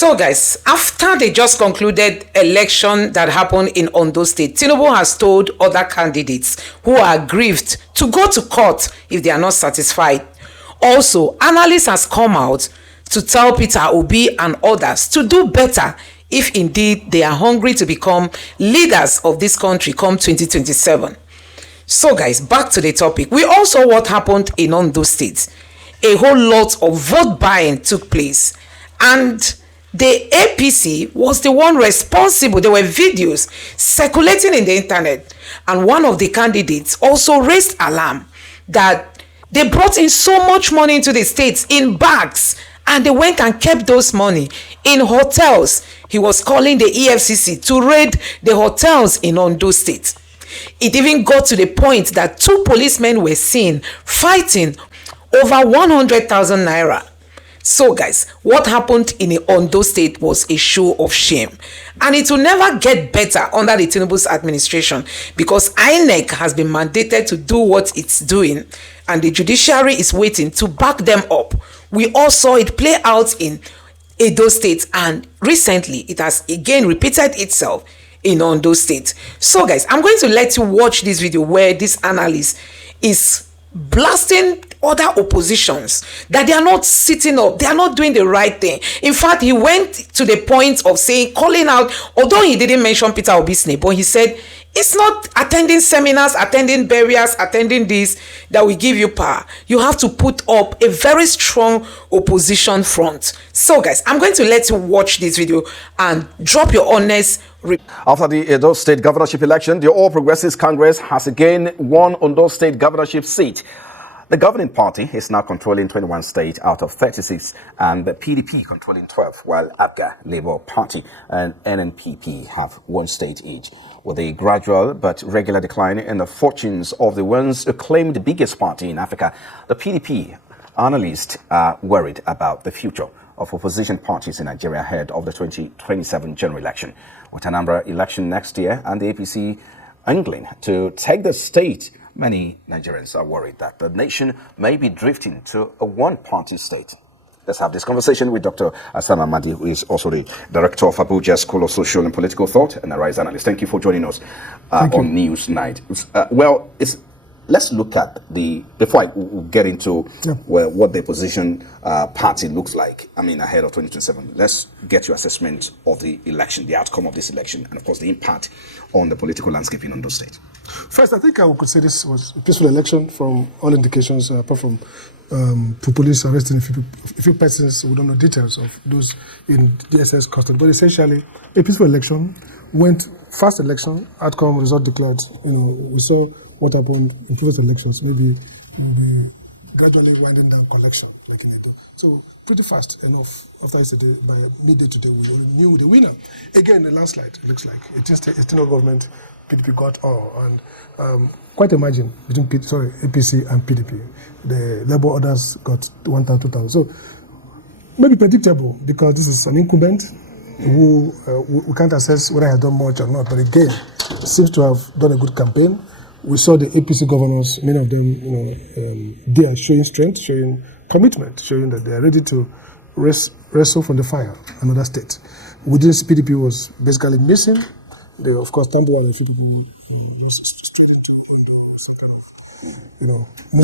So guys, after they just concluded election that happened in Ondo State, Tinubu has told other candidates who are aggrieved to go to court if they are not satisfied. Also, Analyst has come out to tell Peter Obi and others to do better if indeed they are hungry to become leaders of this country come 2027. So guys, back to the topic. We all saw what happened in Ondo State. A whole lot of vote buying took place, and the APC was the one responsible. There were videos circulating in the internet, and one of the candidates also raised alarm that they brought in so much money into the states in bags, and they went and kept those money in hotels. He was calling the EFCC to raid the hotels in Ondo State. It even got to the point that 2 policemen were seen fighting over 100,000 naira. So guys, what happened in the Ondo State was a show of shame, and it will never get better under the Tinubu's administration, because INEC has been mandated to do what it's doing, and the judiciary is waiting to back them up. We all saw it play out in Edo State, and recently it has again repeated itself in Ondo State. So guys, I'm going to let you watch this video where this analyst is blasting other oppositions that they are not sitting up, they are not doing the right thing. In fact, he went to the point of saying, calling out, although he didn't mention Peter Obi's name, but he said it's not attending seminars, attending burials, attending this that will give you power. You have to put up a very strong opposition front. So guys, I'm going to let you watch this video and drop your honest. After the Ondo State governorship election, the All Progressives Congress has again won Ondo State governorship seat. The governing party is now controlling 21 states out of 36, and the PDP controlling 12, while APGA, Labour Party, and NNPP have 1 state each. With a gradual but regular decline in the fortunes of the ones who claim the biggest party in Africa, the PDP analysts are worried about the future of opposition parties in Nigeria ahead of the 2027 general election. With Anambra election next year and the APC angling to take the state, many Nigerians are worried that the nation may be drifting to a one-party state. Let's have this conversation with Dr. Hassan Ahmadi, who is also the director of Abuja School of Social and Political Thought and a Rise Analyst. Thank you for joining us on News Night. Let's look at before I get into what the opposition party looks like, ahead of 2027, let's get your assessment of the election, the outcome of this election, and of course the impact on the political landscape in Ondo State. First, I think I could say this was a peaceful election from all indications, apart from police arresting a few persons. We don't know details of those in DSS custody, but essentially a peaceful election. Went fast election, outcome, result declared. We saw what happened in previous elections. Maybe we'll be gradually winding down collection, like in Edo. So pretty fast enough. After yesterday, by midday today, we knew the winner. Again, the landslide looks like it's still government. PDP got all, and quite a margin between APC and PDP. The Labour others got 1,000, 2,000. So maybe predictable, because this is an incumbent who we can't assess whether he has done much or not. But again, seems to have done a good campaign. We saw the APC governors, many of them, they are showing strength, showing commitment, showing that they are ready to wrestle from the fire another state. Within PDP was basically missing. Of course, Tambula and PDP was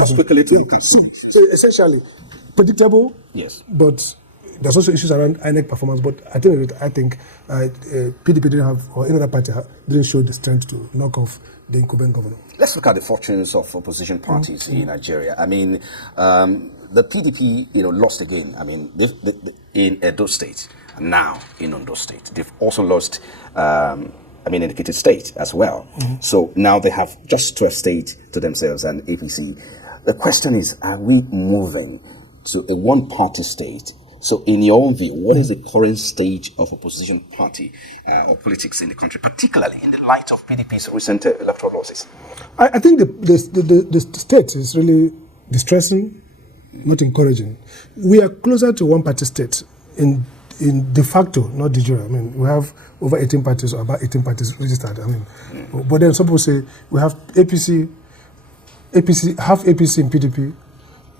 speculating. So essentially, predictable. Yes. But there's also issues around INEC performance. But I think PDP didn't have, or any other party didn't show the strength to knock off the incumbent governor. Let's look at the fortunes of opposition parties in Nigeria. The PDP, lost again. In Edo State, and now in Ondo State. They've also lost, in the Ekiti State as well. So now they have just 12 states to themselves and APC. The question is, are we moving to a one-party state? So in your own view, what is the current stage of opposition party or politics in the country, particularly in the light of PDP's recent electoral losses? I think the state is really distressing, not encouraging. We are closer to one-party state in de facto, not de jure. We have over 18 parties, or about 18 parties registered. But then some people say we have APC, half APC in PDP,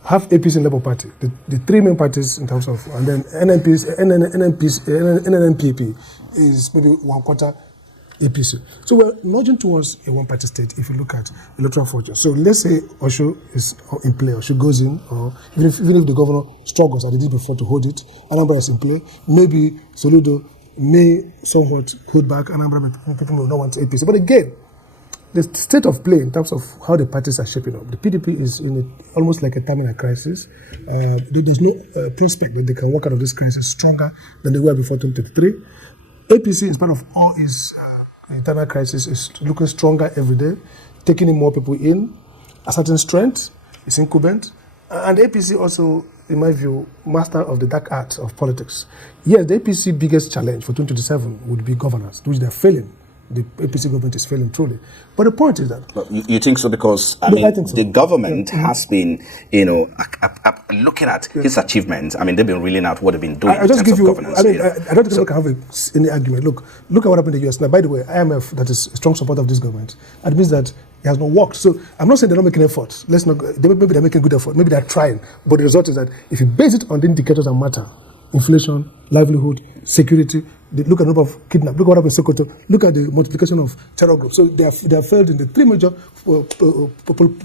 have APC and Labour Party, the three main parties in terms of, and then NNPP is maybe one quarter APC. So we're nudging towards a one-party state if you look at electoral fortune. So let's say Osho is in play, Osho goes in, or even if the governor struggles, as they did before, to hold it, Anambra is in play, maybe Soludo may somewhat hold back, Anambra people will not want APC. But again, the state of play in terms of how the parties are shaping up. The PDP is in almost like a terminal crisis. There's no prospect that they can work out of this crisis stronger than they were before 2023. APC, in spite of all its internal crisis, is looking stronger every day, taking in more people in, a certain strength, is incumbent. And the APC also, in my view, master of the dark art of politics. Yes, the APC biggest challenge for 2027 would be governance, which they're failing. The APC government is failing truly. But the point is that... You think so? Because I think so. The government has been, looking at his achievements. I mean, they've been reeling out what they've been doing in terms of governance. I don't think we can have any argument. Look at what happened in the US. Now, by the way, IMF, that is a strong supporter of this government, admits that it has not worked. So I'm not saying they're not making efforts. Maybe they're making good effort. Maybe they're trying. But the result is that if you base it on the indicators that matter, inflation, livelihood, security, look at the number of kidnapped, look at what happened in Sokoto, look at the multiplication of terror groups. So they have failed in the three major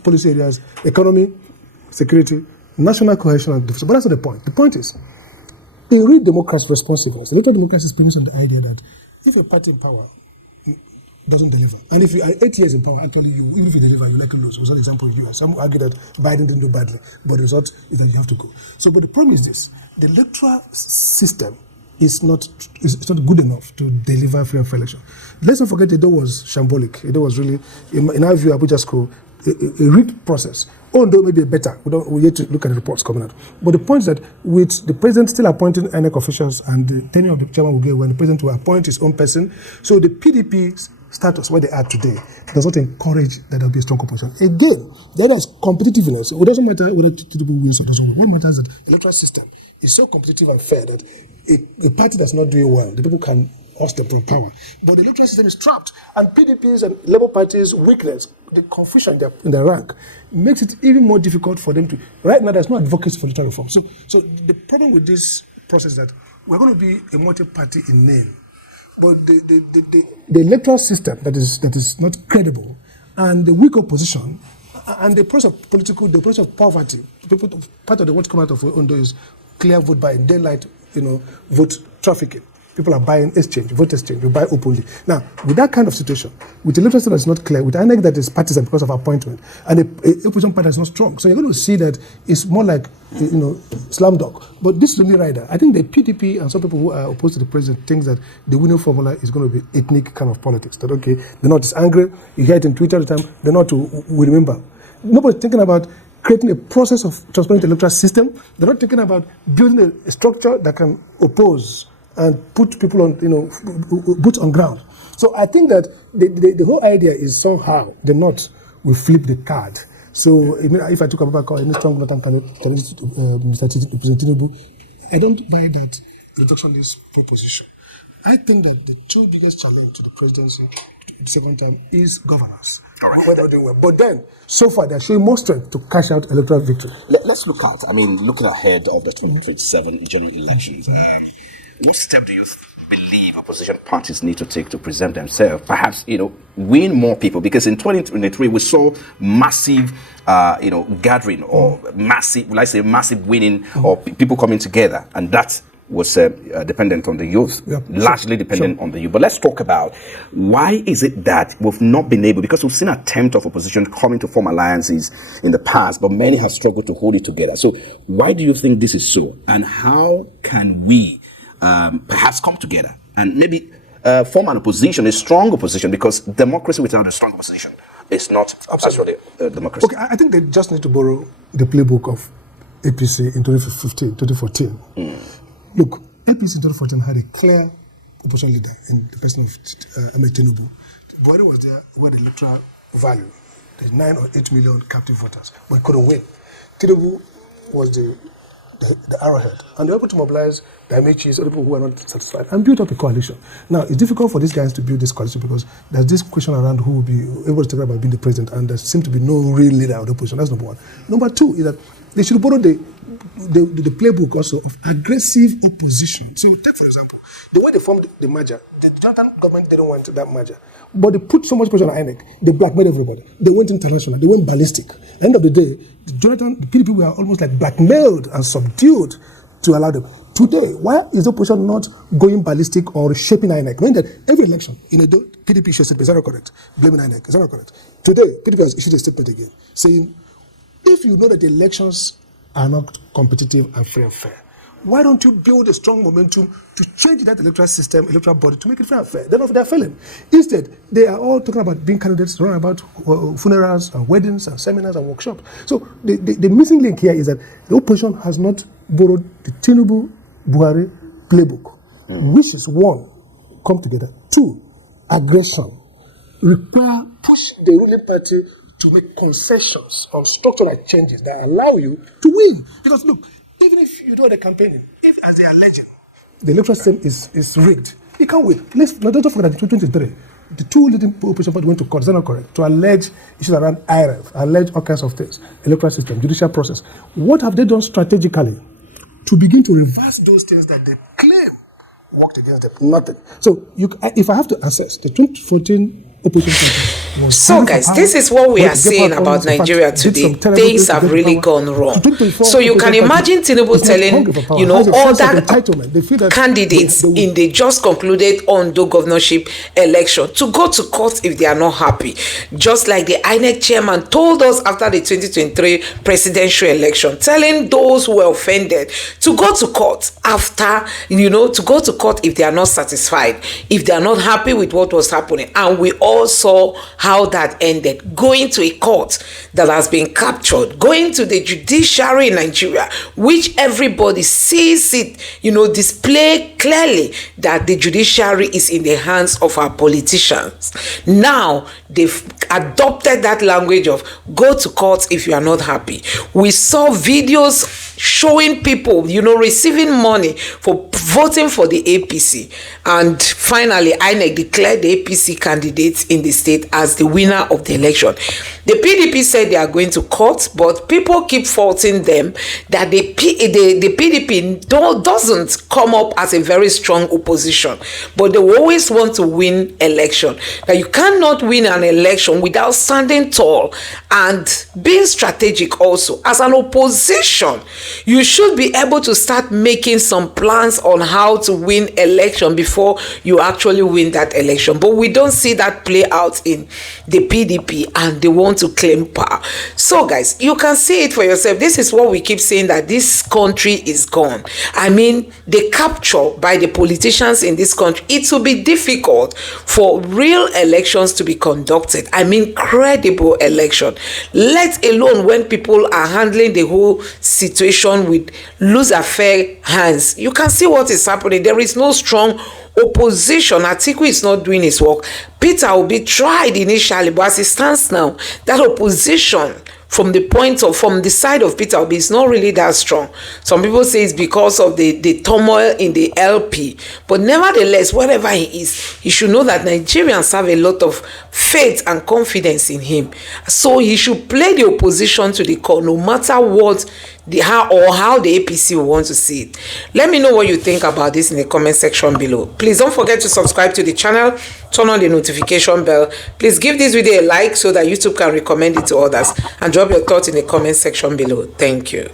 policy areas: economy, security, national cohesion, and deficit. But that's not the point. The point is, in real democracy responsiveness, electoral democracy is premised on the idea that if a party in power doesn't deliver, and if you are 8 years in power, actually, even if you deliver, you likely lose. It was an example in the US. Some argue that Biden didn't do badly, but the result is that you have to go. So, but the problem is this: the electoral system is not good enough to deliver free and fair election. Let's not forget Edo was shambolic. Edo was really, in our view, Abuja school, a rigged process. Ondo may be better. We yet to look at the reports coming out. But the point is that with the president still appointing INEC officials and the tenure of the chairman will go when the president will appoint his own person, so the PDP's status where they are today does not encourage that there will be a strong opposition. Again, the other is competitiveness. It doesn't matter whether Tinubu wins or doesn't win. What matters is that the electoral system is so competitive and fair that a party that's not doing well, the people can oust them from power. But the electoral system is trapped, and PDP's and Labour Party's weakness, the confusion in their rank, makes it even more difficult for them to. Right now, there's no advocacy for electoral reform. So the problem with this process is that we're going to be a multi-party in name, but the electoral system that is not credible, and the weak opposition, and the process of poverty. Part of the what come out of Ondo is clear vote buying, daylight, vote trafficking. People are buying vote exchange, you buy openly. Now, with that kind of situation, with the electoral system that's not clear, with INEC that is partisan because of appointment, and the opposition party is not strong, so you're going to see that it's more like, slam dunk. But this is the rider. I think the PDP and some people who are opposed to the president think that the winning formula is going to be ethnic kind of politics. That, okay, they're not as angry, you hear it in Twitter all the time, they're not we remember. Nobody's thinking about creating a process of transparent electoral system. They're not thinking about building a structure that can oppose and put people on, boots on ground. So I think that the whole idea is somehow the North will flip the card. So if I took a call, any strong Northern candidate, President Tinubu, I don't buy that reductionist proposition. I think that the two biggest challenge to the presidency the second time is governance. Right. Whether doing well. But then, so far, they're showing more strength to cash out electoral victory. Let's look at, looking ahead of the 2027 general elections. What step do you believe opposition parties need to take to present themselves? Perhaps, win more people, because in 2023 we saw massive, gathering or massive winning or people coming together, and that was dependent on the youth, largely dependent on the youth. But let's talk about why is it that we've not been able, because we've seen attempts of opposition coming to form alliances in the past, but many have struggled to hold it together. So why do you think this is so? And how can we perhaps come together and maybe form an opposition, a strong opposition, because democracy without a strong opposition is not actually democracy. Okay, I think they just need to borrow the playbook of APC in 2014. Look, APC in 2014 had a clear opposition leader in the person of Aggrieved Tinubu. Buhari was there with the electoral value. There's 9 or 8 million captive voters, but he couldn't win. Tinubu was the arrowhead, and they were able to mobilize the MHs, other people who were not satisfied, and build up a coalition. Now, it's difficult for these guys to build this coalition because there's this question around who will be able to talk about being the president, and there seems to be no real leader of the opposition. That's number one. Number two is that They should borrow the playbook also of aggressive opposition. So, take for example, the way they formed the merger, the Jonathan government didn't want that merger. But they put so much pressure on INEC, they blackmailed everybody. They went international, they went ballistic. At the end of the day, the PDP were almost like blackmailed and subdued to allow them. Today, why is the opposition not going ballistic or shaping INEC? Knowing that every election, PDP issues a statement, is that not correct? Blaming INEC, is that not correct? Today, PDP has issued a statement again, saying, if you know that the elections are not competitive and free and fair, why don't you build a strong momentum to change that electoral system, electoral body, to make it fair and fair? They're failing. Instead, they are all talking about being candidates, running about funerals and weddings and seminars and workshops. So the missing link here is that the opposition has not borrowed the Tinubu Buhari playbook, which is one, come together. Two, aggression. Push the ruling party to make concessions on structural changes that allow you to win. Because look, even if you do the campaigning, if as they are alleging, the electoral system is rigged, you can't win. Don't forget that in 2023, the two leading opposition parties went to court, is that not correct? To allege issues around IRF, allege all kinds of things, electoral system, judicial process. What have they done strategically to begin to reverse those things that they claim worked against them? Nothing. So if I have to assess the 2014 so guys, this is what we are saying about Nigeria today. Things have really gone wrong. So you can imagine Tinubu telling, other candidates in the just concluded Ondo governorship election to go to court if they are not happy. Just like the INEC chairman told us after the 2023 presidential election, telling those who were offended to go to court after, to go to court if they are not satisfied, if they are not happy with what was happening. And we all saw how that ended, going to a court that has been captured, going to the judiciary in Nigeria, which everybody sees it, display clearly that the judiciary is in the hands of our politicians. Now they've adopted that language of go to court if you are not happy. We saw videos showing people, receiving money for voting for the APC. And finally, INEC declared the APC candidates in the state as the winner of the election. The PDP said they are going to court, but people keep faulting them that the PDP doesn't come up as a very strong opposition, but they always want to win election. That you cannot win an election without standing tall and being strategic also. As an opposition, you should be able to start making some plans on how to win election before you actually win that election. But we don't see that play out in the PDP, and they want to claim power. So guys, you can see it for yourself. This is what we keep saying, that this country is gone. I mean, the capture by the politicians in this country, it will be difficult for real elections to be conducted. I mean, credible election, let alone when people are handling the whole situation with loose-affair hands. You can see what is happening. There is no strong opposition. Atiku is not doing his work. Peter Obi tried initially, but as it stands now, that opposition from the side of Peter Obi is not really that strong. Some people say it's because of the turmoil in the LP. But nevertheless, wherever he is, he should know that Nigerians have a lot of faith and confidence in him. So he should play the opposition to the core, no matter what how the APC will want to see it. Let me know what you think about this in the comment section below. Please don't forget to subscribe to the channel, turn on the notification bell. Please give this video a like so that YouTube can recommend it to others, and drop your thoughts in the comment section below. Thank you.